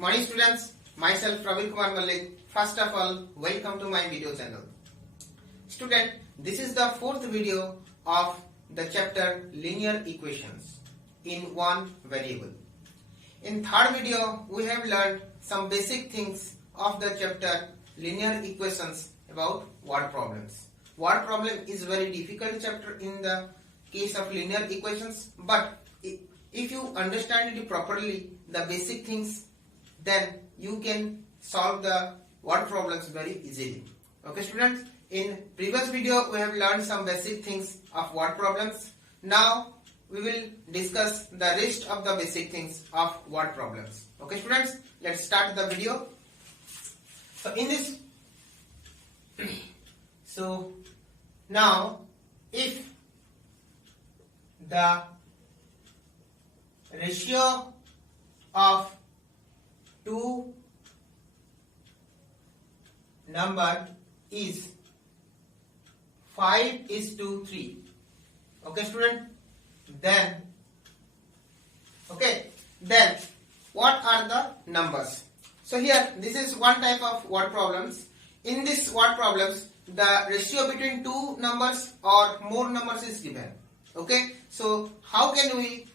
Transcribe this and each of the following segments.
Morning students, myself Praveen Kumar Malik. First of all, welcome to my video channel. Student, this is the fourth video of the chapter linear equations in one variable. In third video, we have learned some basic things of the chapter linear equations about word problems. Word problem is very difficult chapter in the case of linear equations, but if you understand it properly, the basic things, then you can solve the word problems very easily. Okay students, in previous video we have learned some basic things of word problems. Now we will discuss the rest of the basic things of word problems. Okay students, let's start the video. So in this now if the ratio of two number is 5:3. Okay student, then what are the numbers? So here this is one type of word problems. In this word problems, the ratio between two numbers or more numbers is given. Okay, so how can we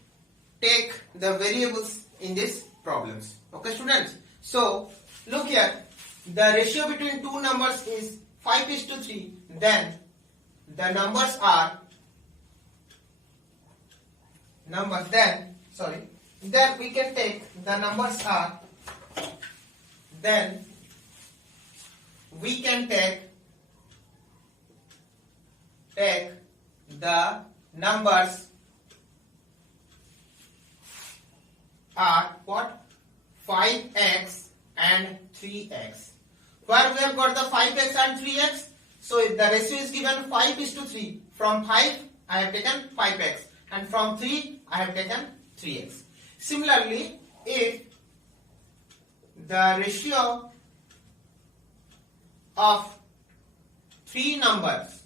take the variables in these problems? Okay students, so look here, the ratio between two numbers is 5:3, then the numbers are then we can take the numbers are, then we can take the numbers are what? 5x and 3x. Where we have got the 5x and 3x, so if the ratio is given 5:3, from 5 I have taken 5x and from 3 I have taken 3x. Similarly, if the ratio of three numbers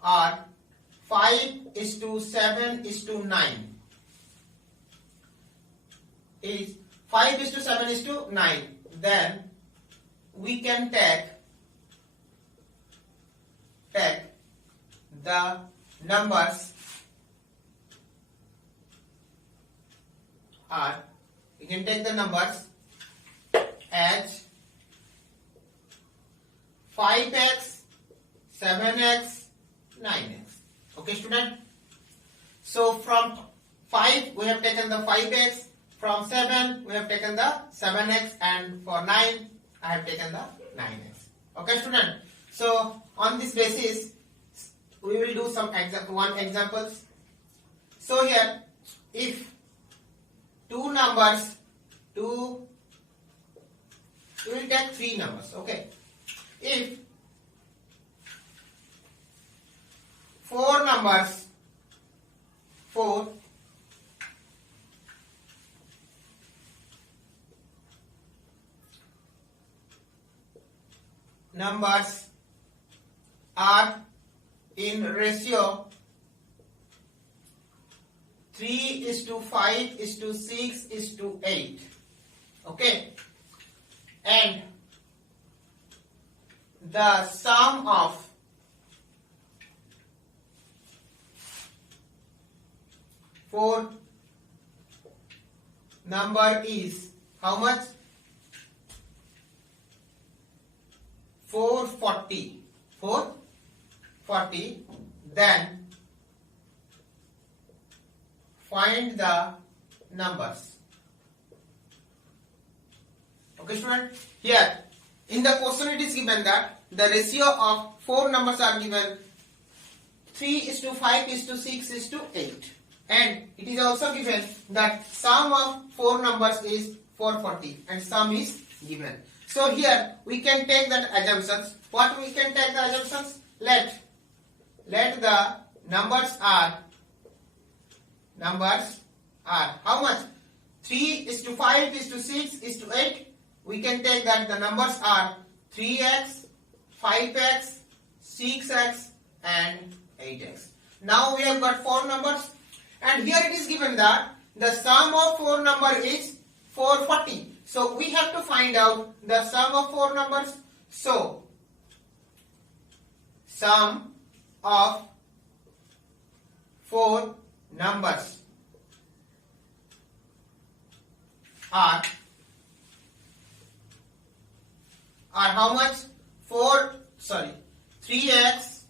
are 5:7:9, is 5:7:9, then we can take the numbers are, we can take the numbers as 5x, 7x, 9x. Okay student, so from 5 we have taken the 5x, from 7 we have taken the 7x, and for 9 I have taken the 9x. Okay student, so on this basis we will do some examples. So here, if two numbers, we will take three numbers. Okay, if four numbers are in ratio 3:5:6:8. Okay, and the sum of four number is how much? 440. Then find the numbers. Okay student, here in the question it is given that the ratio of four numbers are given 3:5:6:8, and it is also given that sum of four numbers is 440 and sum is given. So here we can take that assumptions. What we can take the assumptions? Let the numbers are how much? 3:5:6:8. We can take that the numbers are 3x, 5x, 6x and 8x. Now we have got four numbers, and here it is given that The sum of four numbers is 440. So we have to find out the sum of four numbers. So sum of four numbers are how much? 3x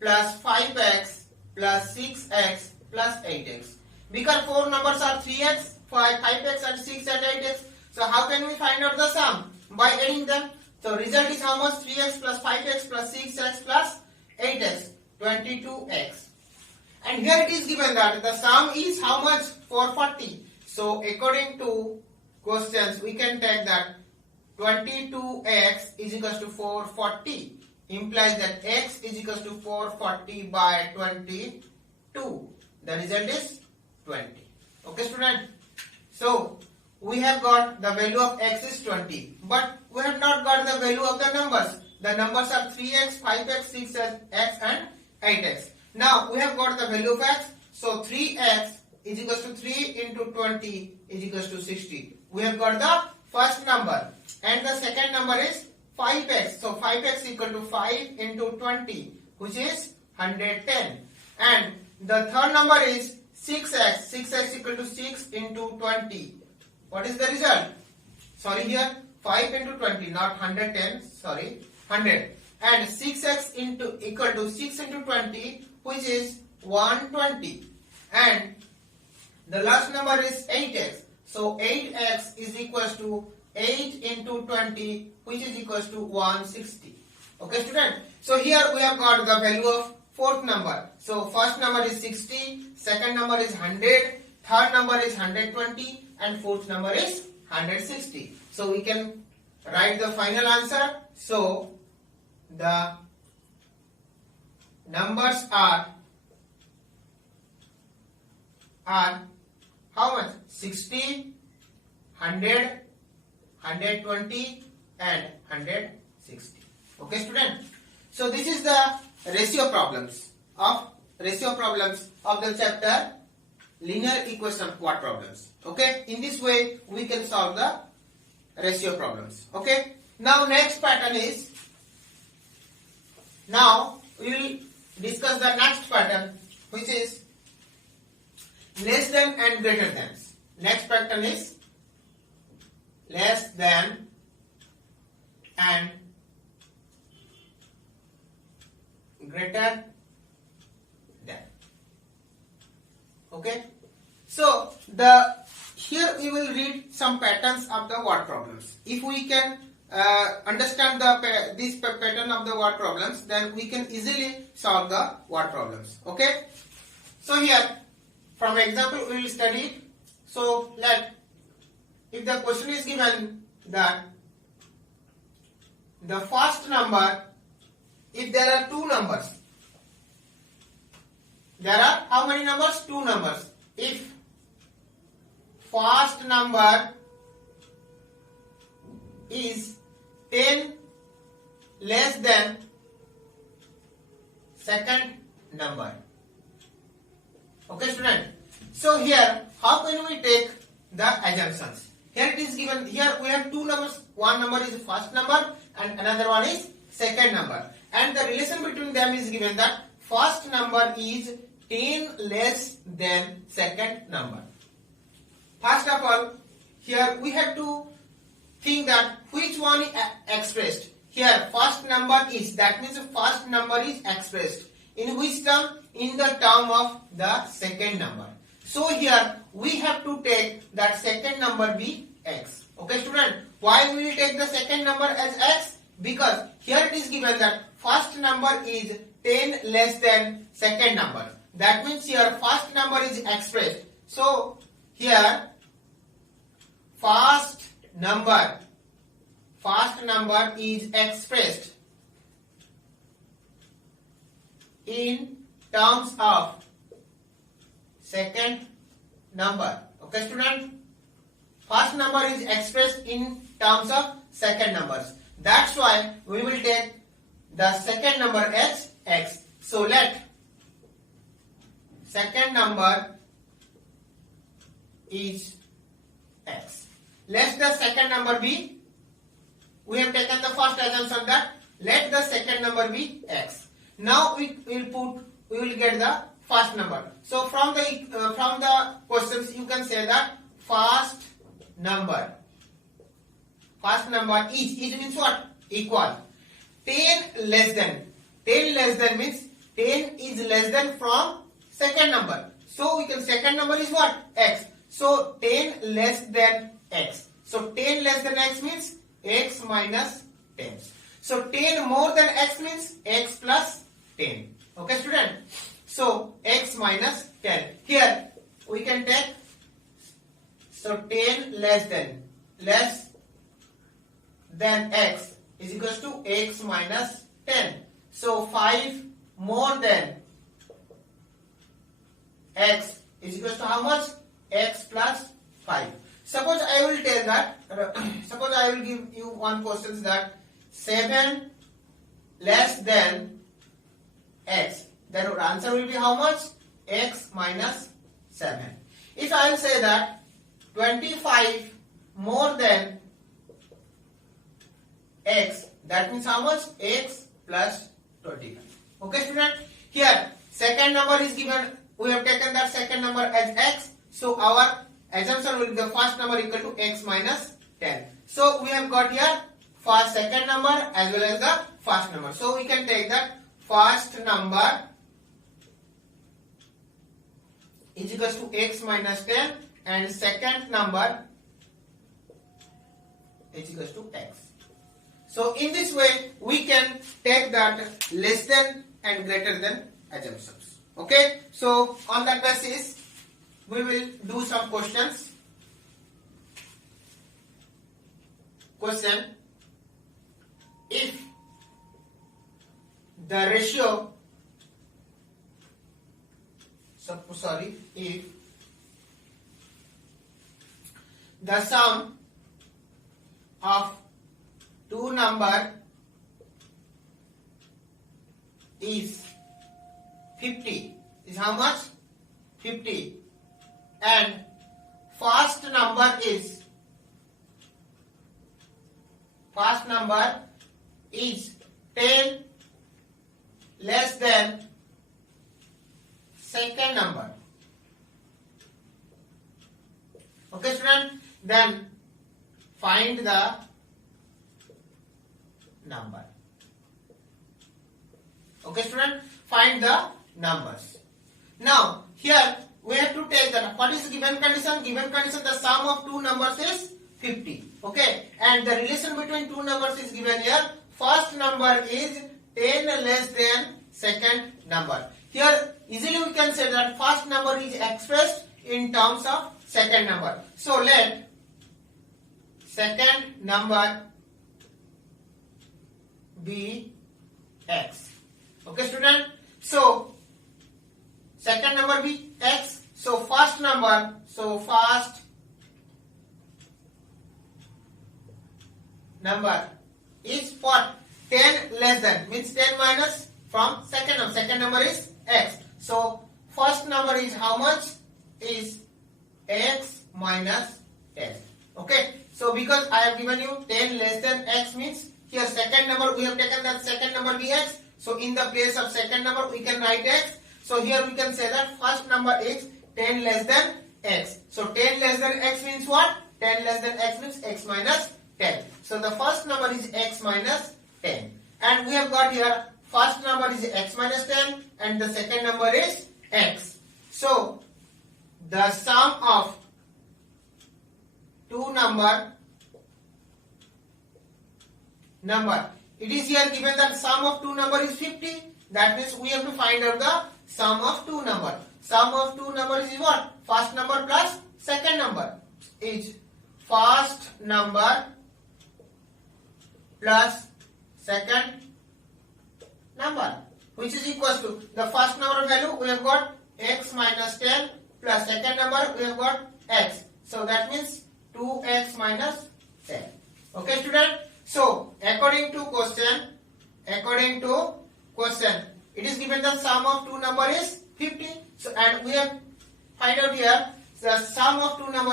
plus 5x plus 6x plus 8x. Because four numbers are 3x, 5x and 6 and 8x. So how can we find out the sum? By adding them. So result is how much? 3x plus 5x plus 6x plus 8x, 22x. And here it is given that the sum is how much? 440. So according to questions, we can take that 22x is equals to 440. Implies that x is equals to 440 by 22. The result is 20. Okay, student? So we have got the value of x is 20, but we have not got the value of the numbers. The numbers are 3x, 5x, 6x and 8x. Now we have got the value of x. So 3x is equals to 3 into 20 is equals to 60. We have got the first number, and the second number is 5x. So 5x equal to 5 into 20, which is 110. And the third number is 6x. 6x equal to 6 into 20. What is the result? Sorry, here 5 into 20, not 110. Sorry, 100. And 6x into equal to 6 into 20, which is 120. And the last number is 8x. So 8x is equals to 8 into 20, which is equals to 160. Okay, student? So here we have got the value of fourth number. So first number is 60, second number is 100, third number is 120, and fourth number is 160. So we can write the final answer. So the numbers are how much? 60, 100, 120 and 160. Okay, student? So this is the ratio problems of the chapter linear equation quad problems. Okay, in this way we can solve the ratio problems. Okay, now next pattern is, now we will discuss the next pattern, which is less than and greater than. Next pattern is less than and greater than. Okay, so here we will read some patterns of the word problems. If we can understand this pattern of the word problems, then we can easily solve the word problems. Okay, so here from example we will study it. So if the question is given that the first number, if there are two numbers, there are how many numbers? Two numbers. If first number is 10 less than second number. Okay, student? So here, how can we take the assumptions? Here it is given, here we have two numbers. One number is first number and another one is second number. And the relation between them is given that first number is 10 less than second number. First of all, here we have to think that which one is expressed. Here first number is, that means first number is expressed. In which term? In the term of the second number. So here we have to take that second number be x. Okay, student? Why we will take the second number as x? Because here it is given that first number is 10 less than second number. That means here first number is expressed. So here first number is expressed in terms of second number. Okay, student? First number is expressed in terms of second numbers. That's why we will take the second number as x. So let second number is x. Let the second number be, we have taken the first assumption that let the second number be x. Now we will get the first number. So from the questions you can say that first number is means what? Equal. 10 less than means 10 is less than from second number. So we can, second number is what? X. So 10 less than x. So 10 less than x means x minus 10. So 10 more than x means x plus 10. Okay student? So x minus 10. Here we can take, so 10 less than x is equals to x minus 10. So 5 more than x is equals to how much? X plus 5. Suppose I will tell that, suppose I will give you one question that 7 less than x. Then our answer will be how much? X minus 7. If I will say that 25 more than x, that means how much? X plus 25. Okay student? Here second number is given, we have taken that second number as x. So our assumption will be the first number equal to x minus 10. So we have got here first second number as well as the first number. So we can take that first number is equals to x minus 10 and second number is equals to x. So in this way we can take that less than and greater than assumptions. Okay, so on that basis we will do some questions. Question: if the ratio, if the sum of two number is 50, is how much? 50, and first number is 10 less than second number. Okay student, then find the number. Okay student, find the numbers. Now here we have to take that what is given condition? Given condition, the sum of two numbers is 50. Okay, and the relation between two numbers is given here. First number is 10 less than second number. Here easily we can say that first number is expressed in terms of second number. So let second number be x. Okay student, so second number be x. So first number, is what? 10 less than means 10 minus from second number. Second number is x. So first number is how much? Is x minus 10. Okay, so because I have given you 10 less than x means here second number, we have taken that second number be x. So in the place of second number we can write x. So here we can say that first number is 10 less than x. So 10 less than x means what? 10 less than x means x minus 10. So the first number is x minus 10. And we have got here first number is x minus 10 and the second number is x. So the sum of two number, it is here given that sum of two number is 50. That means we have to find out the sum of two number. Sum of two numbers is what? First number plus second number is first number plus second number, which is equal to the first number value we have got x minus 10 plus second number we have got x. So that means 2x minus 10. Okay student? So according to question, it is given the sum of two number is 50. So and we have find out here the sum of two number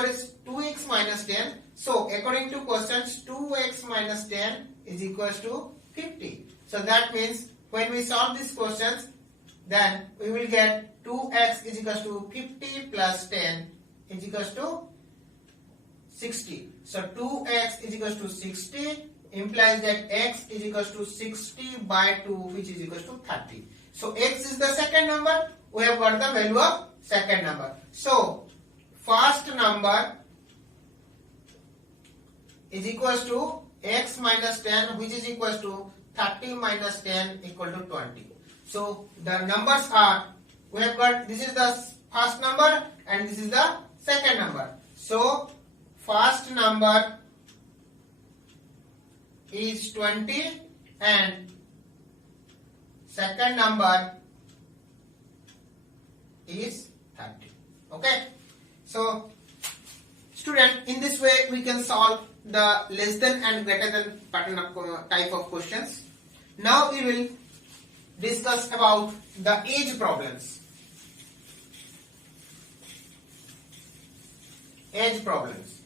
2x minus 10. So according to questions, 2x minus 10 is equals to 50. So that means when we solve these questions, then we will get 2x is equals to 50 plus 10 is equals to 60. So 2x is equals to 60 implies that x is equals to 60 by 2, which is equals to 30. So x is the second number. We have got the value of second number. So first number is equals to x minus 10, which is equals to 30 minus 10 equal to 20. So the numbers are, we have got, this is the first number and this is the second number. So first number is 20 and second number is 30. Okay. So student, in this way we can solve the less than and greater than pattern of type of questions. Now we will discuss about the age problems. Age problems.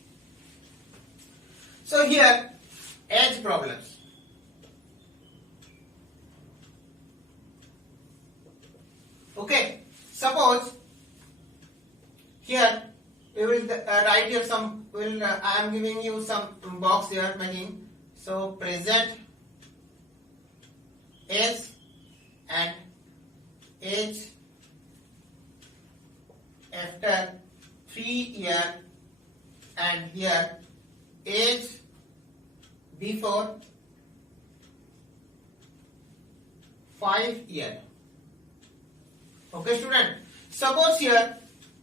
So here, age problems. Okay, suppose here we will write here some. I am giving you some box here making. So present age and age after 3 years, and here age before 5 years. Okay student, suppose here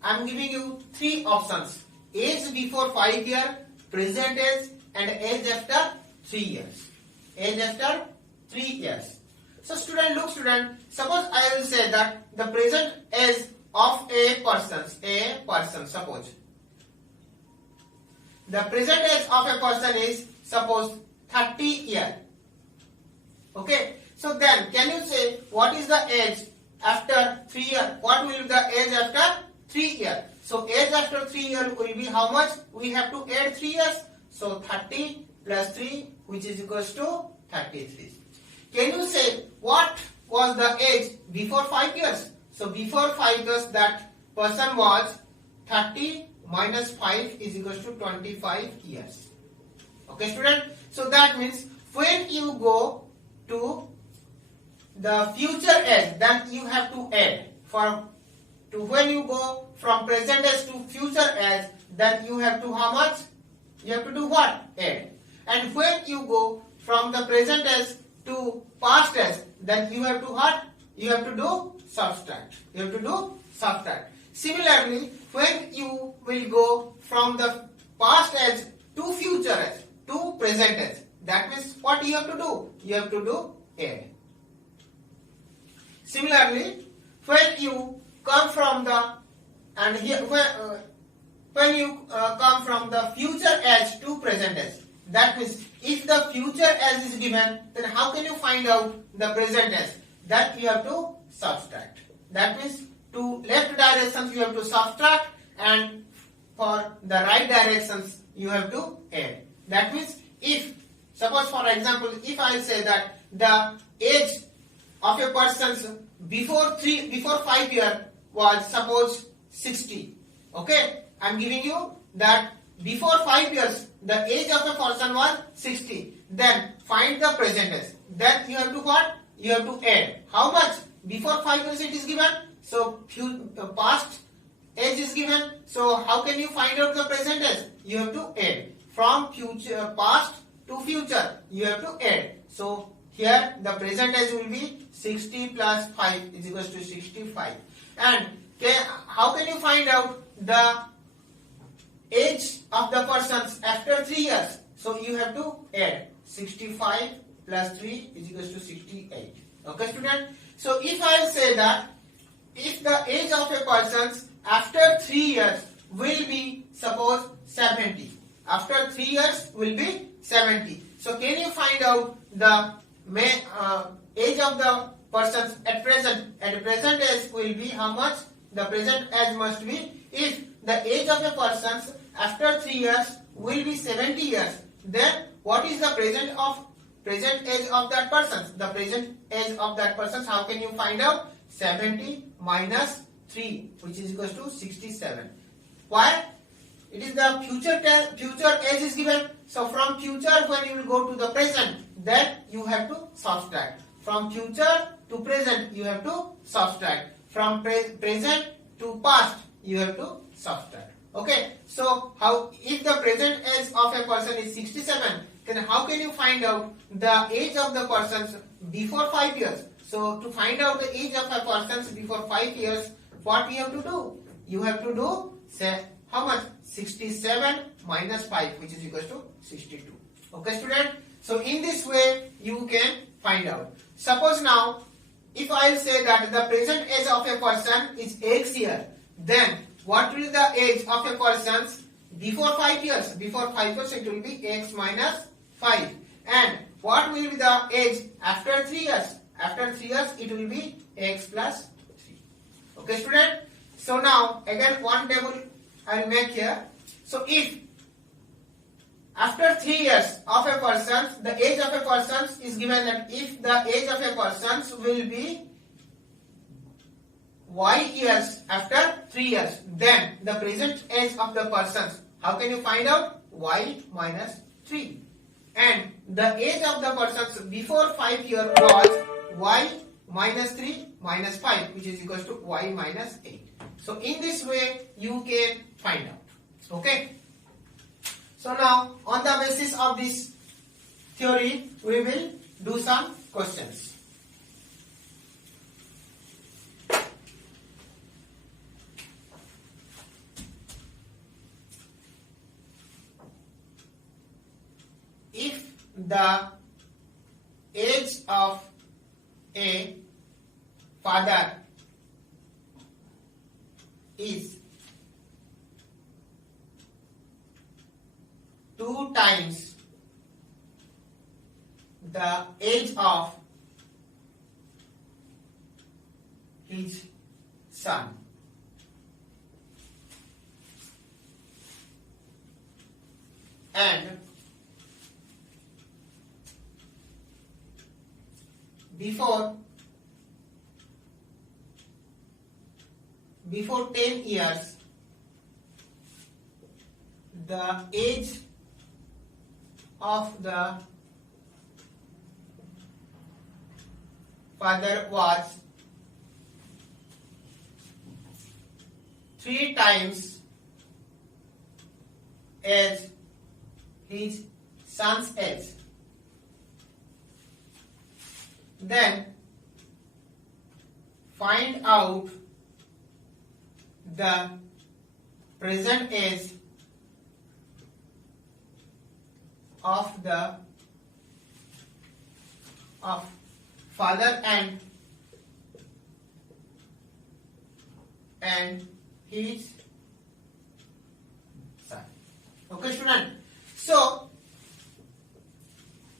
I am giving you 3 options: age before 5 years, present age, and age after 3 years. Age after 3 years. So student, look student, suppose I will say that the present age of a person, suppose the present age of a person is suppose 30 years. Okay, so then can you say what is the age after 3 years? What will be the age after 3 years? So age after 3 years will be how much? We have to add 3 years. So 30 plus 3, which is equals to 33. Can you say what was the age before 5 years? So before 5 years that person was 30 minus 5 is equals to 25 years. Okay student? So that means when you go to the future age, then you have to add. When you go from present age to future age, then you have to how much? You have to do what? Add. And when you go from the present age to past age, then you have to what? You have to do subtract. You have to do subtract. Similarly, when you will go from the past age to future age to present age, that means what you have to do? You have to do add. Similarly, when you come from the when you come from the future age to present age, that means if the future age is given, then how can you find out the present age? That you have to subtract. That means to left directions you have to subtract, and for the right directions you have to add. That means if, suppose for example, if I say that the age of a person before 5 years was suppose 60. Okay, I am giving you that before 5 years the age of a person was 60. Then find the present age. Then you have to what? You have to add. How much? Before 5 years it is given. So past age is given. So how can you find out the present age? You have to add. From future past to future you have to add. So here the present age will be 60 plus 5 is equals to 65. And how can you find out the age of the persons after 3 years? So you have to add 65 plus 3 is equals to 68. Okay student? So if I say that if the age of a person after 3 years will be suppose 70. After 3 years will be 70. So can you find out the age of the persons at present? At present age will be how much? The present age must be, if the age of a person after 3 years will be 70 years, then what is the present age of that person? The present age of that person, how can you find out? 70 minus 3, which is equals to 67. Why? It is the future age is given. So from future, when you will go to the present, then you have to subtract. From future to present, you have to subtract. From present to past, you have to subtract. Okay. So how, if the present age of a person is 67, then how can you find out the age of the person before 5 years? So to find out the age of a person before 5 years, what we have to do? You have to do, say, how much? 67 minus 5, which is equals to 62. Okay, student? So in this way, you can find out. Suppose now, if I will say that the present age of a person is X year, then what will be the age of a person before 5 years? Before 5 years, it will be X minus 5. And what will be the age after 3 years? After 3 years, it will be X plus 3. Okay, student? So now, again, one table I will make here. So if after 3 years of a person, the age of a person is given that if the age of a person will be Y years after 3 years, then the present age of the person, how can you find out? Y minus 3. And the age of the person before 5 years was Y minus 3 minus 5, which is equals to Y minus 8. So in this way, you can find out. Okay. So now, on the basis of this theory, we will do some questions. If the age of a father is 2 times the age of his son, and before 10 years, the age of the father was 3 times as his son's age. Then find out the present age of the father and his son. Okay, student. So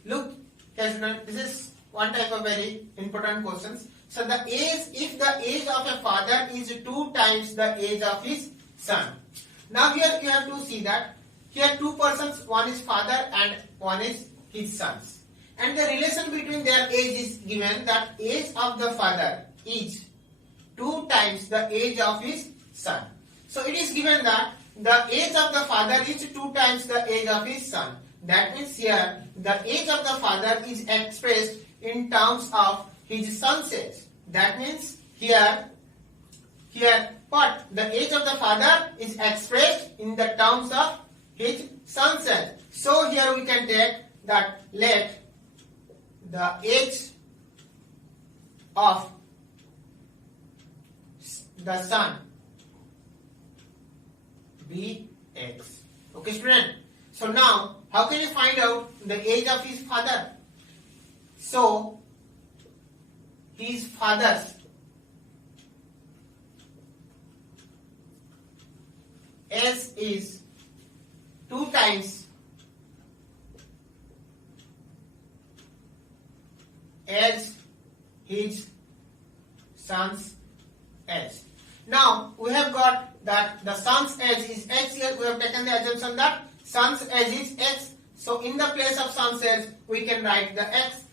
look, okay, student, this is one type of very important questions. So the age, if the age of a father is 2 times the age of his son. Now here you have to see that here 2 persons, one is father and one is his sons. And the relation between their age is given that age of the father is 2 times the age of his son. So it is given that the age of the father is 2 times the age of his son. That means here the age of the father is expressed in terms of his son's age. That means here what? The age of the father is expressed in the terms of his son's age. So here we can take that let the age of the son be X. Okay, student. So now, how can you find out the age of his father? So, his father's age is 2 times as his son's age. Now, we have got that the son's age is x here. We have taken the assumption that son's age is x. So in the place of son's age, we can write the x.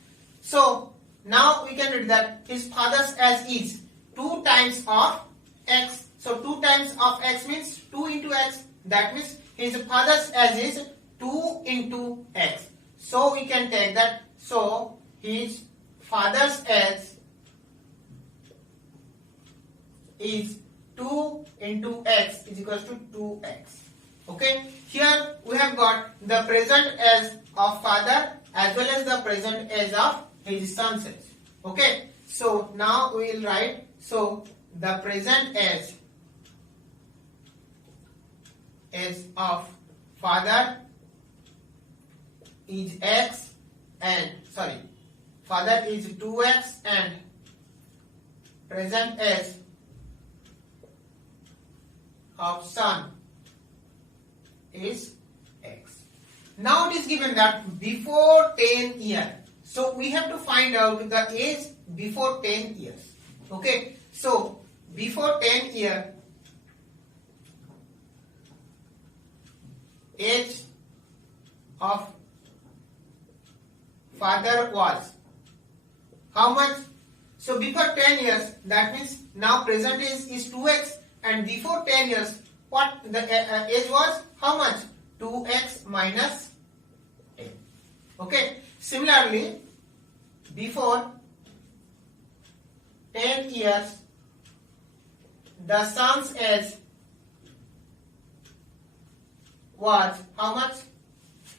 So now we can read that his father's age is 2 times of x. So 2 times of x means 2 into x. That means his father's age is 2 into x. So we can take that. So his father's age is 2 into x is equals to 2x. Okay. Here we have got the present age of father as well as the present age of his son's age. Okay. So now we will write. So the present age of father is x and father is 2x and present age of son is x. Now it is given that before 10 years. So we have to find out the age before 10 years. Okay. So before 10 years, age of father was how much? So before 10 years, that means now present age is 2x, and before 10 years, what the age was? How much? 2x minus 10. Okay. Similarly, before 10 years, the son's age was how much?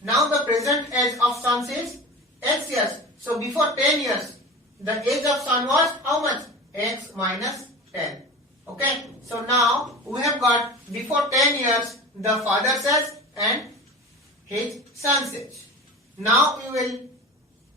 Now the present age of son is x years. So before 10 years, the age of son was how much? X minus 10. Okay. So now we have got before 10 years the father's age and his son's age. Now we will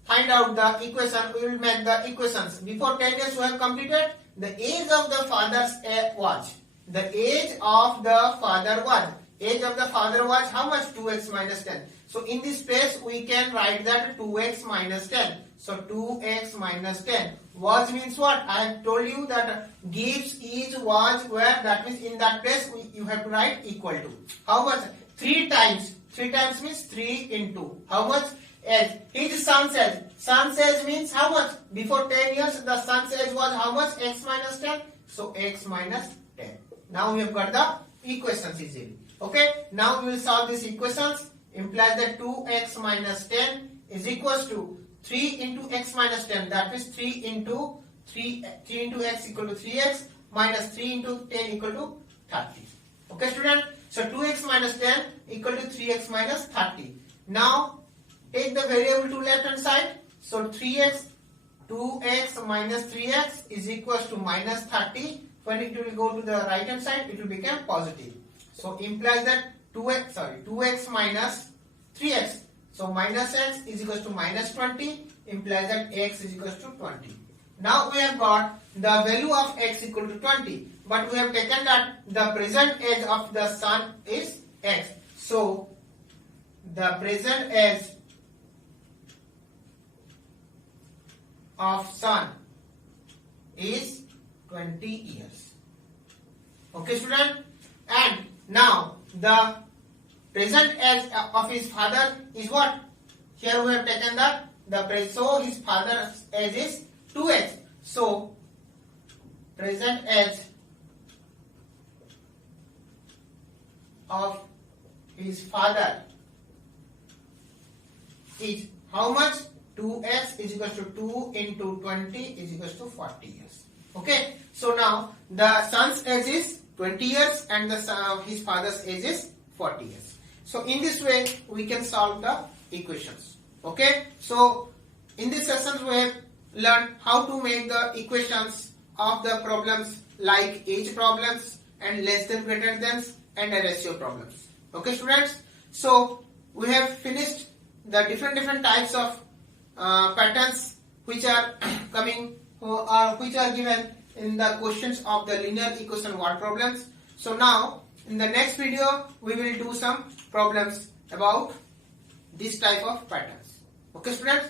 find out the equation. We will make the equations. Before 10 years we have completed. The age of the father's was. The age of the father was. Age of the father was how much? 2x minus 10. So in this place we can write that 2x minus 10. So 2x minus 10. Was means what? I have told you that gives, is, was, where. That means in that place you have to write equal to. How much? 3 times. 3 times means 3 into. How much? Age. His son's age. Son's age means how much? Before 10 years the son's age was how much? X minus 10. So x minus 10. Now we have got the equations easily. Okay. Now we will solve these equations. Implies that 2x minus 10 is equals to 3 into x minus 10. That means 3 into x equal to 3x minus 3 into 10 equal to 30. Okay, student. So 2x minus 10 equal to 3x minus 30. Now take the variable to left hand side. So 2x minus 3x is equals to minus 30. When it will go to the right hand side, it will become positive. So implies that 2x minus 3x. So minus x is equals to minus 20. Implies that x is equals to 20. Now we have got the value of x equal to 20. But we have taken that the present age of the son is x. So the present age of son is 20 years. Okay, student. And now the present age of his father is what? Here we have taken so his father's age is 2x. So present age of his father is how much? 2x is equal to 2 into 20 is equal to 40 years. Okay. So now the son's age is 20 years and his father's age is 40 years. So in this way we can solve the equations. Okay. So in this session we have learned how to make the equations of the problems like age problems and less than, greater than, and a ratio problems. Okay, students. So we have finished the different types of patterns which are coming which are given in the questions of the linear equation word problems. So now in the next video we will do some problems about this type of patterns. Okay, students.